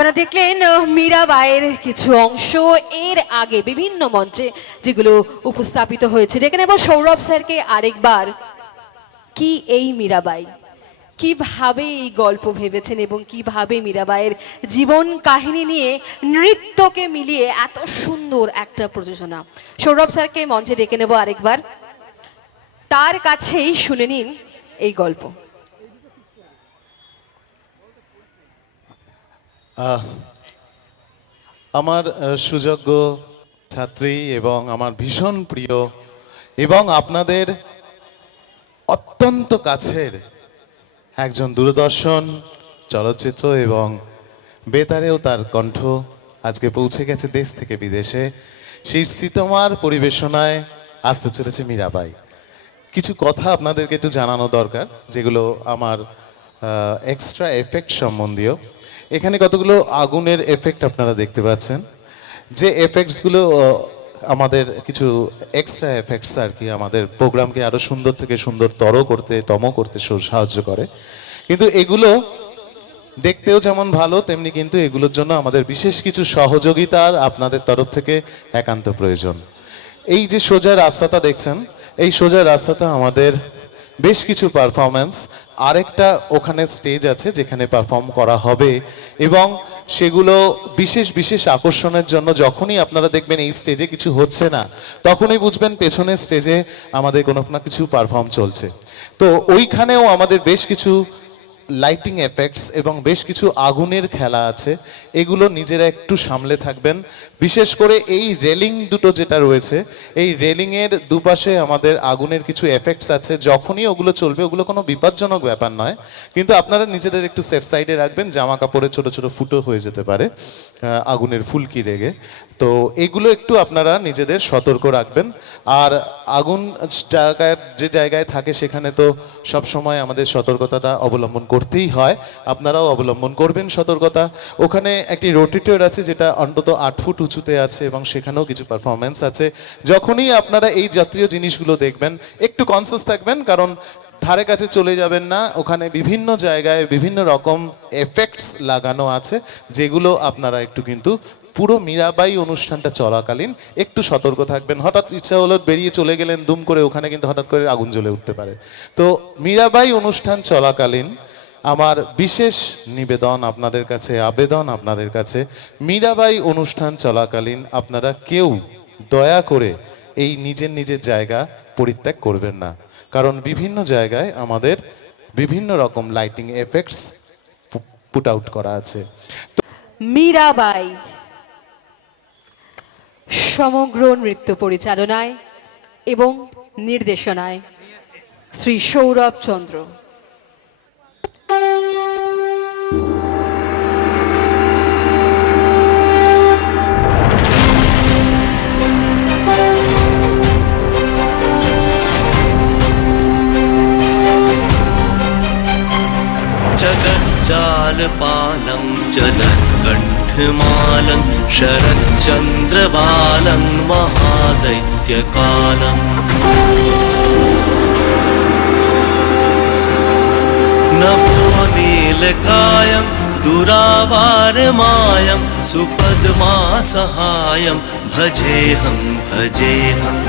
আপনারা দেখলেন মীরাবাইয়ের কিছু অংশ। এর আগে বিভিন্ন মঞ্চে যেগুলো উপস্থাপিত হয়েছে, ডেকে নেব সৌরভ স্যারকে আরেকবার। কি এই মীরাবাই, কিভাবে এই গল্প ভেবেছেন এবং কিভাবে মীরাবাইয়ের জীবন কাহিনী নিয়ে নৃত্যকে মিলিয়ে এত সুন্দর একটা প্রযোজনা। সৌরভ স্যারকে মঞ্চে ডেকে নেব আরেকবার, তার কাছেই শুনে নিন এই গল্প। আমার সুযোগ্য ছাত্রী এবং আমার ভীষণ প্রিয় এবং আপনাদের অত্যন্ত কাছের একজন দূরদর্শন চলচ্চিত্র এবং বেতারেও তার কণ্ঠ আজকে পৌঁছে গেছে দেশ থেকে বিদেশে। সেই শীতমার পরিবেশনায় আসতে চলেছে মীরাবাই। কিছু কথা আপনাদেরকে একটু জানানো দরকার, যেগুলো আমার এক্সট্রা এফেক্ট সম্বন্ধীয়। এখানে কতগুলো আগুনের এফেক্ট আপনারা দেখতে পাচ্ছেন, যে এফেক্টসগুলো আমাদের কিছু এক্সট্রা এফেক্টস আর কি আমাদের প্রোগ্রামকে আরো সুন্দর থেকে সুন্দরতর করতে সাহায্য করে। কিন্তু এগুলো দেখতেও যেমন ভালো, তেমনি কিন্তু এগুলোর জন্য আমাদের বিশেষ কিছু সহযোগিতার আপনাদের তরফ থেকে একান্ত প্রয়োজন। এই যে সোজা রাস্তাটা দেখছেন, এই সোজা রাস্তাটা আমাদের বেশ কিছু পারফরমেন্স, আরেকটা ওখানে স্টেজ আছে যেখানে পারফর্ম করা হবে, এবং সেগুলো বিশেষ বিশেষ আকর্ষণের জন্য যখনই আপনারা দেখবেন এই স্টেজে কিছু হচ্ছে না, তখনই বুঝবেন পেছনের স্টেজে আমাদের কোনো না কিছু পারফর্ম চলছে। তো ওইখানেও আমাদের বেশ কিছু লাইটিং এফেক্টস এবং বেশ কিছু আগুনের খেলা আছে, এগুলো নিজেরা একটু সামলে থাকবেন। বিশেষ করে এই রেলিং দুটো যেটা রয়েছে, এই রেলিংয়ের দুপাশে আমাদের আগুনের কিছু এফেক্টস আছে, যখনই ওগুলো চলবে ওগুলো কোনো বিপজ্জনক ব্যাপার নয়, কিন্তু আপনারা নিজেদের একটু সেফ সাইডে রাখবেন। জামা কাপড়ে ছোট ছোট ফুটো হয়ে যেতে পারে আগুনের ফুলকি লেগে, তো এগুলো একটু আপনারা নিজেদের সতর্ক রাখবেন। আর আগুন যে জায়গায় থাকে সেখানে তো সব সময় আমাদের সতর্কতাটা অবলম্বন করতেই হয়, আপনারাও অবলম্বন করবেন সতর্কতা। ওখানে একটি রোটেটর আছে যেটা অন্তত 8 ফুট উঁচুতে আছে এবং সেখানেও কিছু পারফরমেন্স আছে। যখনই আপনারা এই জাতীয় জিনিসগুলো দেখবেন একটু কনসিয়াস থাকবেন, কারণ ধারে কাছে চলে যাবেন না। ওখানে বিভিন্ন জায়গায় বিভিন্ন রকম এফেক্টস লাগানো আছে, যেগুলো আপনারা একটু কিন্তু পুরো মীরাবাই অনুষ্ঠানটা চলাকালীন একটু সতর্ক থাকবেন। হঠাৎ ইচ্ছা হলো বেরিয়ে চলে গেলেন দুম করে, ওখানে কিন্তু হঠাৎ করে আগুন জ্বলে উঠতে পারে। তো মীরাবাই অনুষ্ঠান চলাকালীন আমার বিশেষ নিবেদন আপনাদের কাছে, আবেদন আপনাদের কাছে, মীরাবাই অনুষ্ঠান চলাকালীন আপনারা কেউ দয়া করে এই নিজের নিজের জায়গা পরিত্যাগ করবেন না, কারণ বিভিন্ন জায়গায় আমাদের বিভিন্ন রকম লাইটিং এফেক্টস পুট আউট করা আছে। মীরাবাই সমগ্র নৃত্য পরিচালনায় এবং নির্দেশনায় শ্রী সৌরভ চন্দ্র। जगज्जालपालं जलत्कण्ठमालं शरच्चन्द्रबालं महादैत्यकालम् नभोनीलकायं दुरावारमायं सुपद्मासहायं भजेऽहं भजेऽहम्।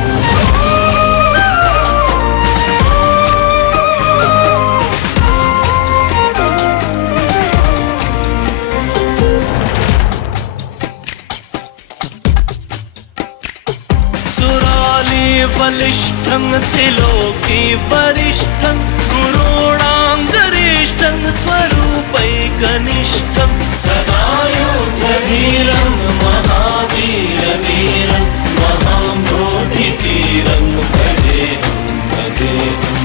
बलिष्ठं त्रिलोकी वरिष्ठं गुरूणां गरिष्ठं स्वरूपैकनिष्ठं सदा योद्धवीरं महावीरवीरं महाम्बोधितीरं भजेऽहं भजेऽहम्।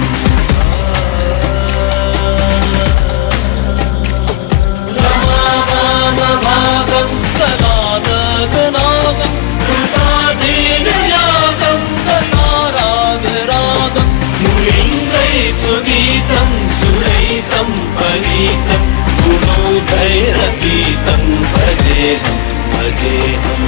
रमानामभागं कलादगनागं कृताधीनयागं रागं मुनीन्द्रैः सुगीतं सुरैः सम्परीतं गुणोदयरतीतं भजेऽहं भजेऽहम्।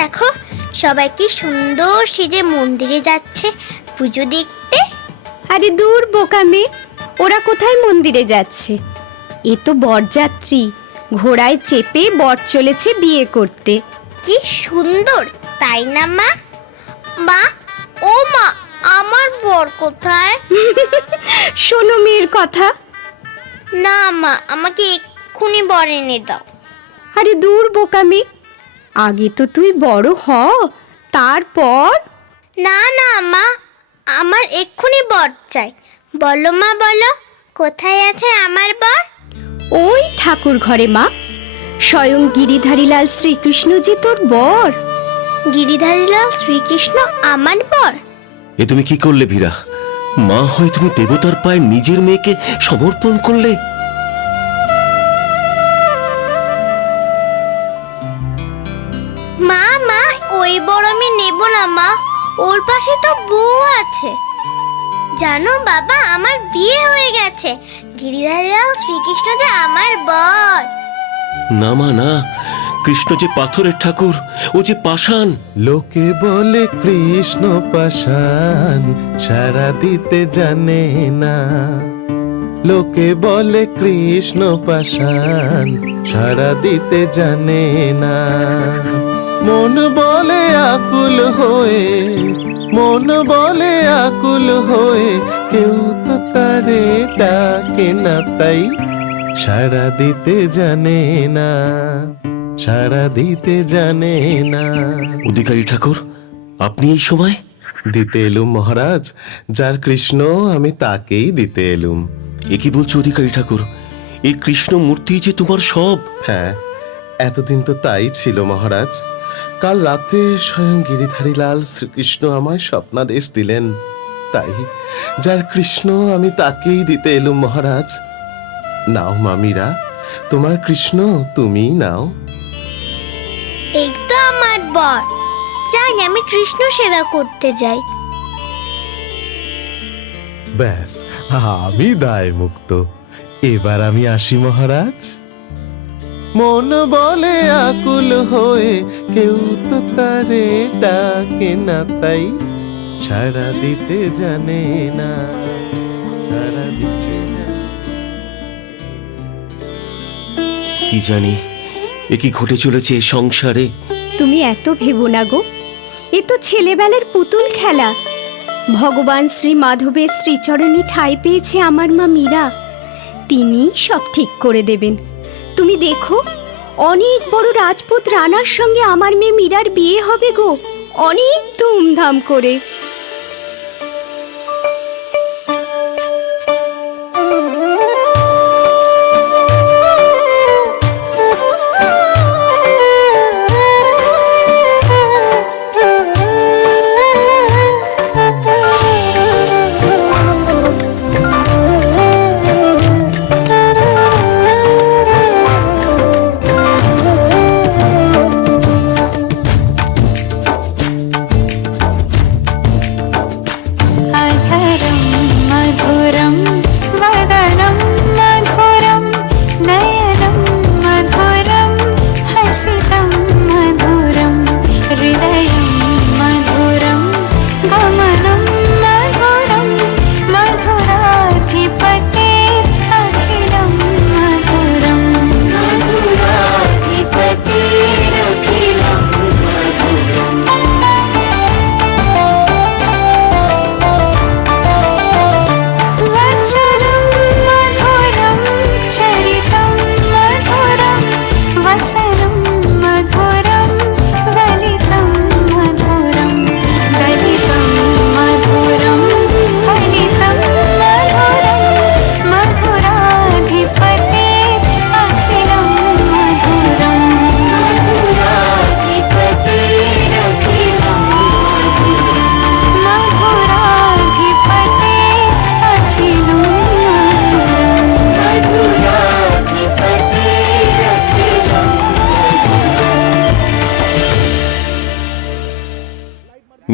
দেখো সবাই কি সুন্দর সেজে মন্দিরে যাচ্ছে পুজো দেখতে। আরে দূর বোকা মেয়ে, ওরা কোথায় মন্দিরে যাচ্ছে? এ তো বরযাত্রী, ঘোড়ায় চেপে বর চলেছে বিয়ে করতে। কি সুন্দর তাই না মা? মা, ও মা, আমার বর কোথায়? শোনো মেয়ের কথা। না মা, আমাকে এক্ষুনি বর এনে দাও। আরে দূর বোকা মেয়ে, আগে তো তুই বড় হ, তারপর। না না মা, আমার এক্ষুনি বর চাই। বলো মা বলো, কোথায় আছে আমার বর? ওই ঠাকুর ঘরে মা, স্বয়ং গিরিধারীলাল শ্রীকৃষ্ণ যে তোর বর। গিরিধারীলাল শ্রীকৃষ্ণ আমার বর? এ তুমি কি করলে ভীরা? মা হয় তুমি দেবতার পায়ে নিজের মেয়েকে সমর্পণ করলে? মা মা, ওই বর আমি নেব না মা, ওর পাশে তো বউ আছে। জানো বাবা, আমার বিয়ে হয়ে গেছে। গিরিধারীলাল শ্রীকৃষ্ণ যে আমার বর। না মা না, কৃষ্ণ যে পাথরের ঠাকুর, ও যে পাষাণ। লোকে বলে কৃষ্ণ পাষাণ, সারা দিতে জানে না। লোকে বলে কৃষ্ণ পাষাণ, সারা দিতে জানে না। মন বলে আকুল হয়ে, মন বলে আকুল হয়ে, কেউ তো তারে ডাকে না, তাই সারা দিতে জানে না, সারা দিতে জানে না। অধিকারী ঠাকুর, আপনি এই সময়? দিতে এলুম মহারাজ, যার কৃষ্ণ আমি তাকেই দিতে এলুম। এ কি বলছো অধিকারী ঠাকুর? এই কৃষ্ণ মূর্তি যে তোমার সব। হ্যাঁ, এতদিন তো তাই ছিল মহারাজ। কাল রাতে স্বয়ং গিরিধারীলাল শ্রীকৃষ্ণ আমায় স্বপ্নাদেশ দিলেন, তাই যার কৃষ্ণ আমি তাকেই দিতে এলুম মহারাজ। নাও মামিরা, তোমার কৃষ্ণ তুমি নাও। এই তো আমার বর। চাই আমি কৃষ্ণ সেবা করতে যাই। ব্যাস, আমি দায় মুক্ত। এবার আমি আসি মহারাজ। মন বলে আকুল হয়ে, কেউ তো তারে ডাকে না, তাই সারা দিতে জানে না, সারা দিতে জানে। কি জানি এ কি ঘটে চলেছে এ সংসারে। তুমি এত ভেবো না গো, এ তো ছেলেবেলার পুতুল খেলা। ভগবান শ্রী মাধবের শ্রীচরণী ঠাঁই পেয়েছে আমার মা মীরা, তিনি সব ঠিক করে দেবেন। তুমি দেখো, অনেক বড় রাজপুত রানার সঙ্গে আমার মেয়ে মীরার বিয়ে হবে গো, অনেক ধুমধাম করে। अधरं मधुरं वदनं मधुरं नयनं मधुरं हसितं मधुरं हृदयं मधुरं गमनं मधुरं मधुराधिपतेरखिलं मधुरं मधुराधिपतेरखिलं वचनं मधुरं चरितं मधुरं वसनं मधुरं गलितं मधुरं गलितं मधुरं फलितं मधुरं मधुराधिपतेरखिलं मधुरं मधुराधिपतेरखिलं मधुराधिपतेरखिलं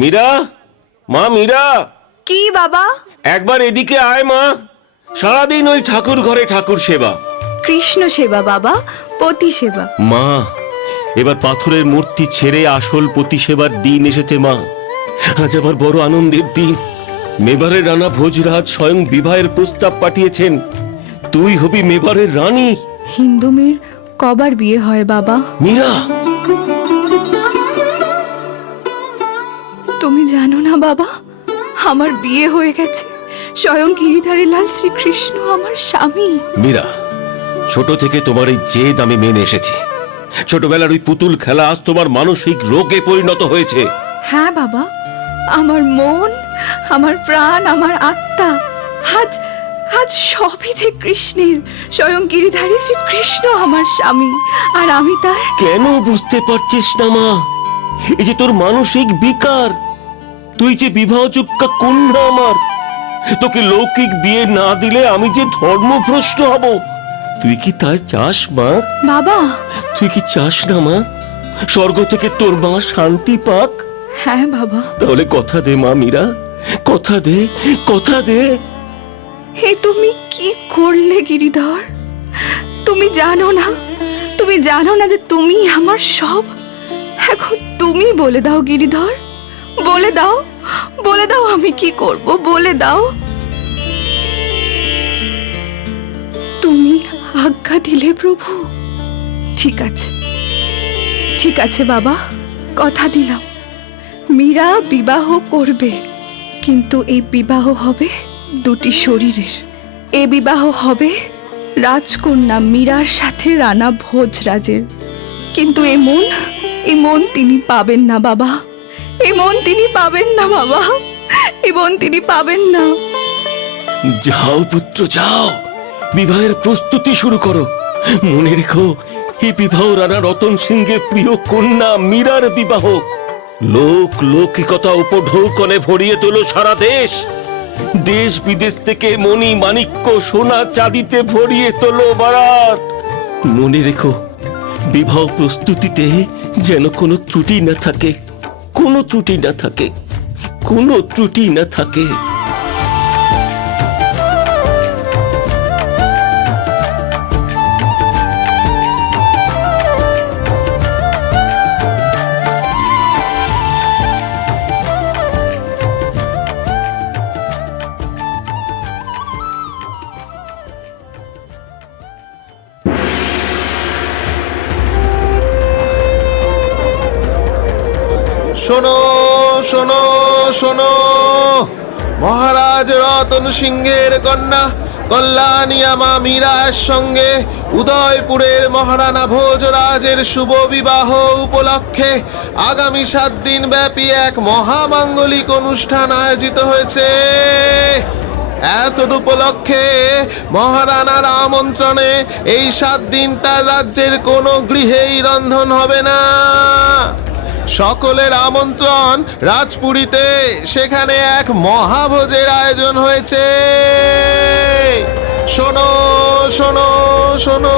মীরা, মা মীরা, কি বাবা? একবার এদিকে আয় মা। সারাদিন ওই ঠাকুর ঘরে ঠাকুর সেবা। কৃষ্ণ সেবা বাবা, পতি সেবা। মা, এবার পাথরের মূর্তি ছেড়ে আসল প্রতিসেবার দিন এসেছে মা। আজ আমার বড় আনন্দের দিন। মেবারের রানা ভোজরাজ স্বয়ং বিবাহের প্রস্তাব পাঠিয়েছেন। তুই হবি মেবারের রানী। হিন্দু মেয়ের কবার বিয়ে হয় বাবা? মীরা, তুমি জানো না বাবা, আমার বিয়ে হয়ে গেছে। স্বয়ং গিরিধারী লাল শ্রীকৃষ্ণ আমার স্বামী। মীরা, ছোট থেকে তোমার এই জেদ আমি মেনে এসেছি। ছোটবেলার ওই পুতুল খেলা আজ তোমার মানসিক রোগে পরিণত হয়েছে। হ্যাঁ বাবা, আমার মন, আমার প্রাণ, আমার আত্মা আজ আজ সবই যে কৃষ্ণের। স্বয়ং গিরিধারী শ্রীকৃষ্ণ আমার স্বামী, আর আমি তার। কেন বুঝতে পারছিস না মা? এই যে তোর মানসিক বিকার, তুই যে বিবাহযোগ্য কন্যা আমার, তোকে লৌকিক বিয়ে না দিলে আমি যে ধর্মভ্রষ্ট হব। তুই কি তাই চাস মা? বাবা, তুই কি চাস না মা স্বর্গ থেকে তোর মা শান্তি পাক? হ্যাঁ বাবা। তাহলে কথা দে মা মীরা, কথা দে, কথা দে। হে তুমি কি করলে গিরিধর? তুমি জানো না, তুমি জানো না যে তুমি আমার সব। এখন তুমি বলে দাও গিরিধর, বলে দাও, বলে দাও আমি কি করব, বলে দাও। তুমি আজ্ঞা দিলে প্রভু। ঠিক আছে, ঠিক আছে বাবা, কথা দিলাম। মীরা বিবাহ করবে, কিন্তু এই বিবাহ হবে দুটি শরীরের। এ বিবাহ হবে রাজকন্যা মীরার সাথে রানা ভোজরাজের। কিন্তু এ মন তিনি পাবেন না বাবা। এ মন তিনি পাবেন না বাবা, এ মন তিনি পাবেন না। যাও পুত্র যাও, বিবাহের প্রস্তুতি শুরু করো। মনে রেখো, এই বিবাহ রানা রতন সিংহের প্রিয় কন্যা মীরার বিবাহ। লোক লৌকিকতা উপঢৌকনে ভরিয়ে তোলো সারা দেশ। দেশ বিদেশ থেকে মণি মাণিক্য সোনা চাঁদিতে ভরিয়ে তোলো বারাত। মনে রেখো, বিবাহ প্রস্তুতিতে যেন কোনো ত্রুটি না থাকে, কোনো ত্রুটি না থাকে, কোনো ত্রুটি না থাকে। শোনো শোনো শোনো, মহারাজ রতন সিংহের কন্যা কল্যাণী মা মীরার সঙ্গে উদয়পুরের মহারানা ভোজরাজের শুভ বিবাহ উপলক্ষে আগামী 7 দিন ব্যাপী এক মহামাঙ্গলিক অনুষ্ঠান আয়োজিত হয়েছে। এতদ উপলক্ষে মহারানার আমন্ত্রণে এই 7 দিন তার রাজ্যের কোনো গৃহেই রন্ধন হবে না। সকলের আমন্ত্রণ রাজপুরীতে, সেখানে এক মহাভোজের আয়োজন হয়েছে। শোনো শোনো শোনো।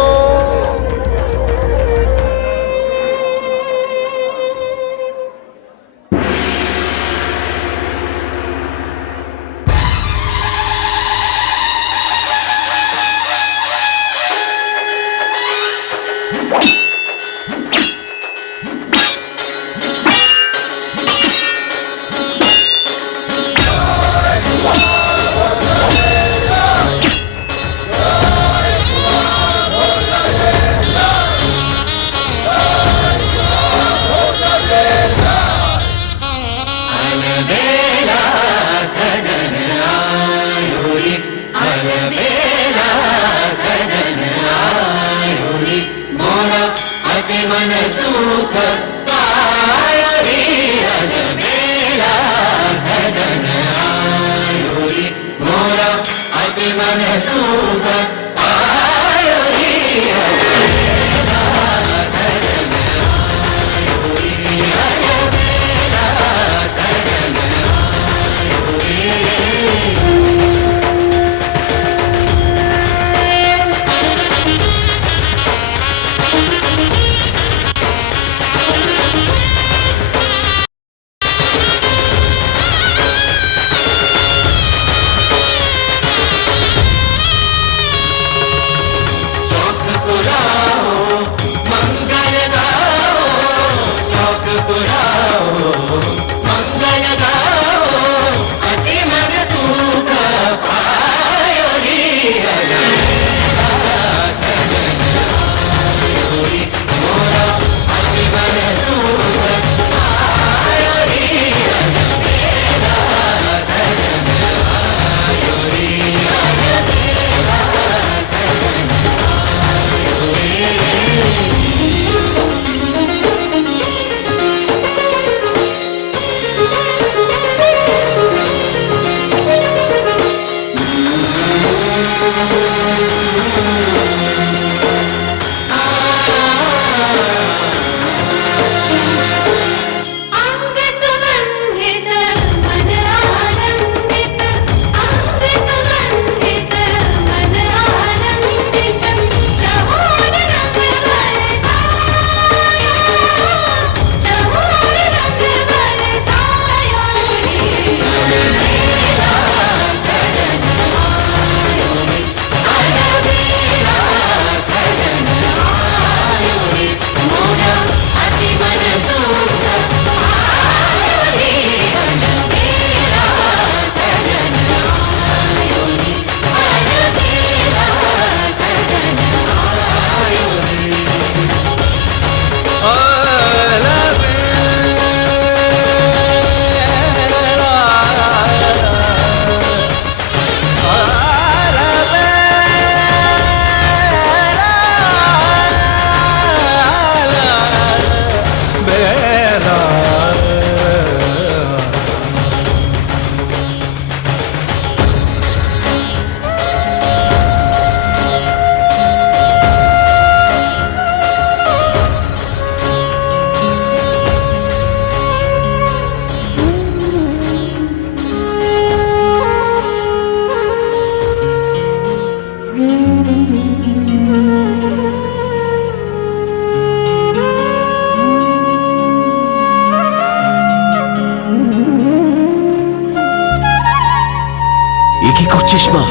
বলছিস মা?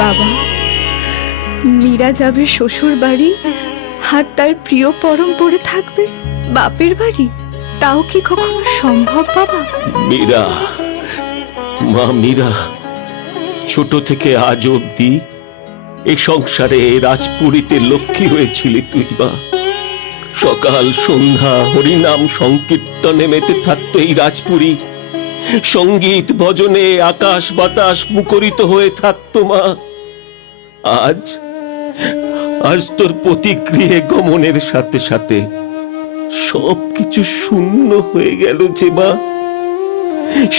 বাবা, মীরা যাবে শ্বশুর বাড়ি, আর তার প্রিয় পরম পড়ে থাকবে বাপের বাড়ি? তাও কি কখনো সম্ভব বাবা? মীরা, মা মীরা, ছোট থেকে আজ অব্দি এই সংসারে রাজপুরীতে লক্ষ্মী হয়েছিলি তুই মা। সকাল সন্ধ্যা হরিনাম সংকীর্তনে মেতে থাকতো এই রাজপুরী, সঙ্গীত ভজনে আকাশ বাতাস মুখরিত হয়ে থাকতো মা। আজ আজ তোর প্রতিক্রিয়ে গমনের সাথে সাথে সবকিছু শূন্য হয়ে গেল যে মা,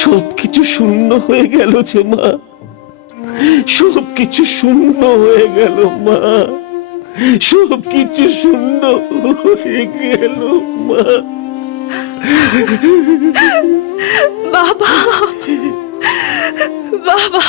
সবকিছু শূন্য হয়ে গেল যে মা, সবকিছু শূন্য হয়ে গেল মা, সবকিছু শূন্য হয়ে গেল মা। বাবা, বাবা,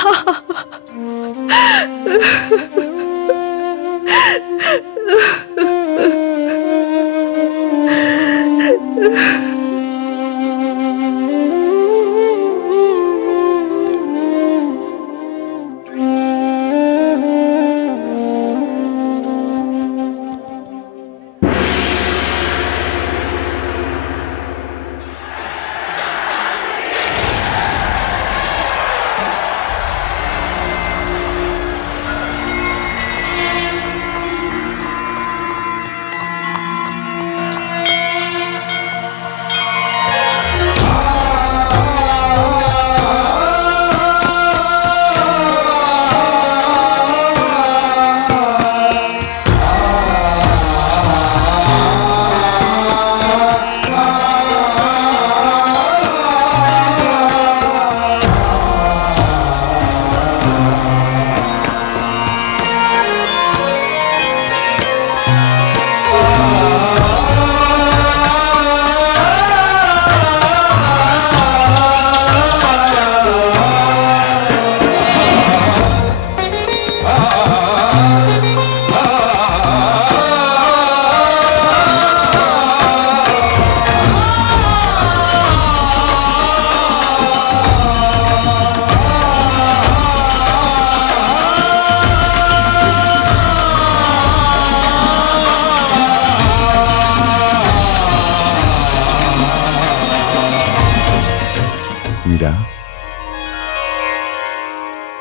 মীরা,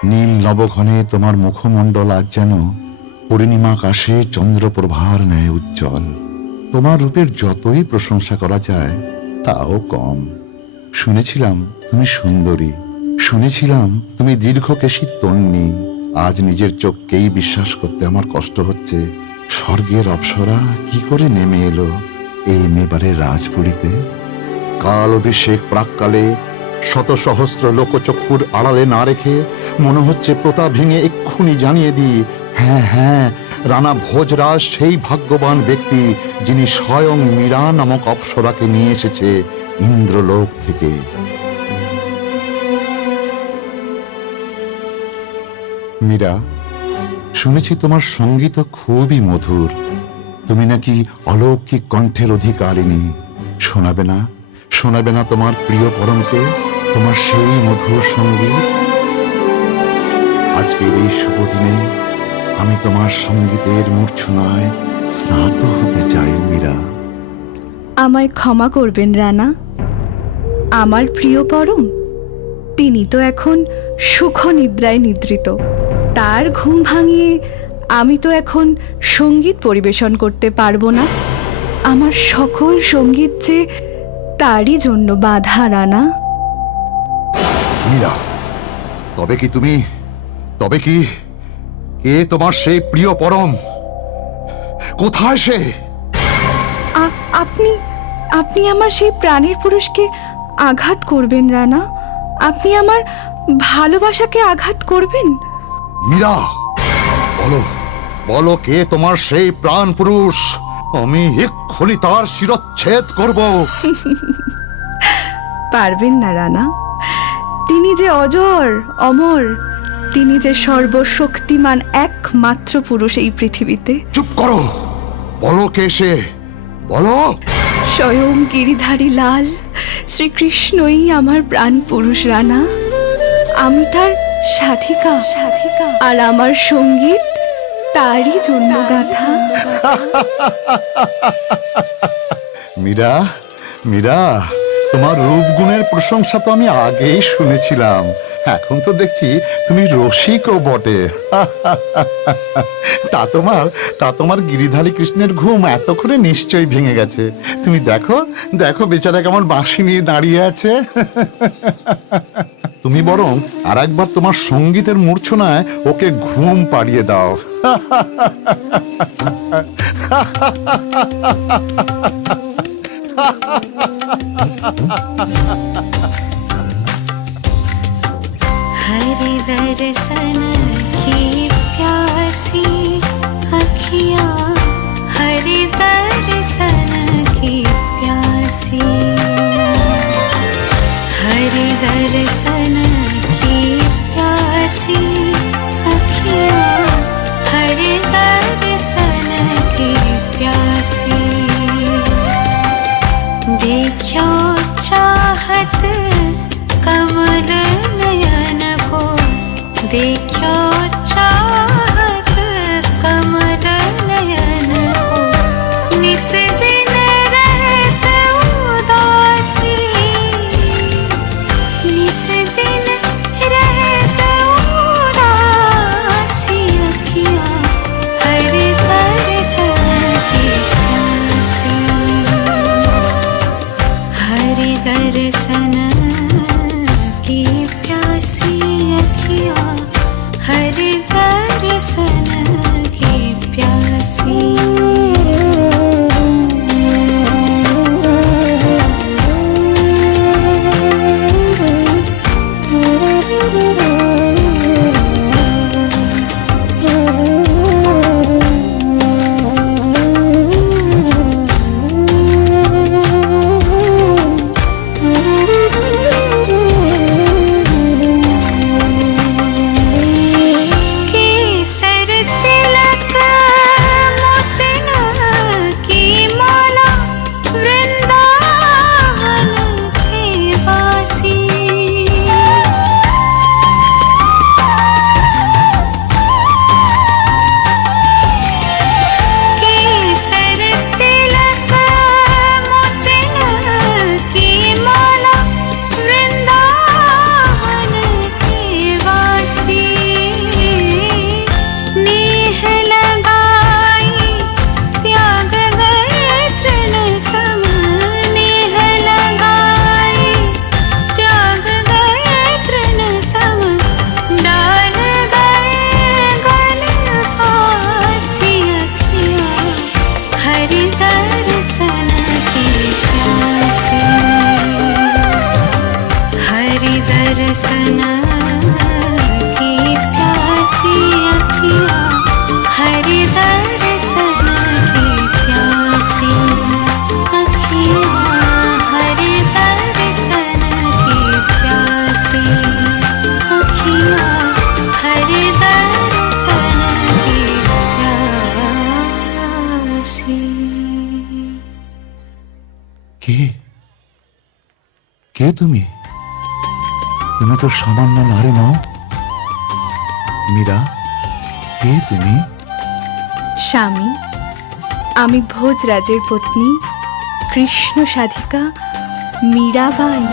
নীল নবঘনে তোমার মুখমণ্ডল আজ যেন পূর্ণিমা আকাশে চন্দ্রপ্রভার ন্যায় উজ্জ্বল। তোমার রূপের যতই প্রশংসা করা যায় তাও কম। শুনেছিলাম তুমি সুন্দরী, শুনেছিলাম তুমি দীর্ঘকেশী তন্নি। আজ নিজের চোখকেই বিশ্বাস করতে আমার কষ্ট হচ্ছে, স্বর্গের অপ্সরা কি করে নেমে এলো এই মেবারের রাজপুরীতে। কাল অভিষেক প্রাককালে শত সহস্র লোকচক্ষুর আড়ালে না রেখে মনে হচ্ছে প্রতাপ ভেঙে এক্ষুনি জানিয়ে দিই, হ্যাঁ হ্যাঁ, রানা ভোজরাজ সেই ভাগ্যবান ব্যক্তি যিনি স্বয়ং মীরা নামক অপ্সরাকে নিয়ে এসেছে ইন্দ্রলোক থেকে। মীরা, শুনেছি তোমার সঙ্গীত খুবই মধুর, তুমি নাকি অলৌকিক কণ্ঠের অধিকারিণী। শোনাবে না, শোনাবে না তোমার প্রিয় পরমকে তোমার সেই মধুর সঙ্গীত? আজকের এই শুভ দিনে আমি তোমার সঙ্গীতের মূর্ছনায় স্নাত হতে চাই মীরা। আমায় ক্ষমা করবেন রানা। আমার প্রিয় পরম, তিনি তো এখন সুখ নিদ্রায় নিদ্রিত। তার ঘুম ভাঙিয়ে আমি তো এখন সঙ্গীত পরিবেশন করতে পারবো না। আমার সকল সঙ্গীত যে তারই জন্য বাধা রানা। মীরা, তবে কি তুমি, তবে কি কে তোমার সেই প্রিয় পরম? কোথায় সে? আপনি আপনি আমার সেই প্রাণের পুরুষকে আঘাত করবেন রানা। আপনি আমার ভালোবাসাকে আঘাত করবেন। মীরা, বলো, বলো কে তোমার সেই প্রাণ পুরুষ? আমি এক্ষুনি তার শিরচ্ছেদ করব। পারবেন না রানা। তিনি যে অজর অমর, তিনি যে সর্বশক্তিমান একমাত্র পুরুষ এই পৃথিবীতে। চুপ করো, বলো কে সে, বলো। স্বয়ং গিরিধারী লাল শ্রীকৃষ্ণই আমার প্রাণ পুরুষ রানা। আমি তার সাধিকা সাধিকা, আর আমার সঙ্গীত তারই জন্য গাথা। মীরা, মীরা, তোমার রূপগুণের প্রশংসা তো আমি আগেই শুনেছিলাম, এখন তো দেখছি তুমি রসিকও বটে। তা তোমার গিরিধারী কৃষ্ণের ঘুম এতক্ষণে নিশ্চয়ই ভেঙে গেছে। তুমি দেখো দেখো বেচারা কেমন বাঁশি নিয়ে দাঁড়িয়ে আছে। তুমি বরং আর একবার তোমার সঙ্গীতের মূর্ছনায় ওকে ঘুম পাড়িয়ে দাও। हरि दर्शन की प्यासी अखियाँ, हरि दर्शन की प्यासी, हरि दर्शन की प्यासी अखियाँ, हरि दर्शन की प्यासी। देखो चाहत कमल नयन को, देखो चाहत कमल नयन को, निस दिन रहत उदासी, निस दिन रहत उदासी अखियाँ, हरि दर्शन की प्यासी, हरि दर्शन की प्यासी अखियाँ, हरि दर्शन की प्यासी। केसर तिलक मोतिन की माला, वृंदावन के वासी, केसर तिलक मोतिन की माला, वृंदावन के वासी। नेह लगाई त्याग गए तृण सम, नेह लगाई त्याग गए तृण सम, डाल गए गल फांसी अखियाँ, हरि दर्शन की प्यासी, हरि दर्शन की प्यासी अखियाँ, हरि दर्शन की प्यासी अखियाँ, हरि दर्शन की प्यासी अखियाँ, हरि दर्शन की प्यासी। কে কে তুমি? তুমি তো সামান্য নারী নও। মীরা, কে তুমি? স্বামী, আমি ভোজরাজের পত্নী কৃষ্ণ সাধিকা মীরাবাই।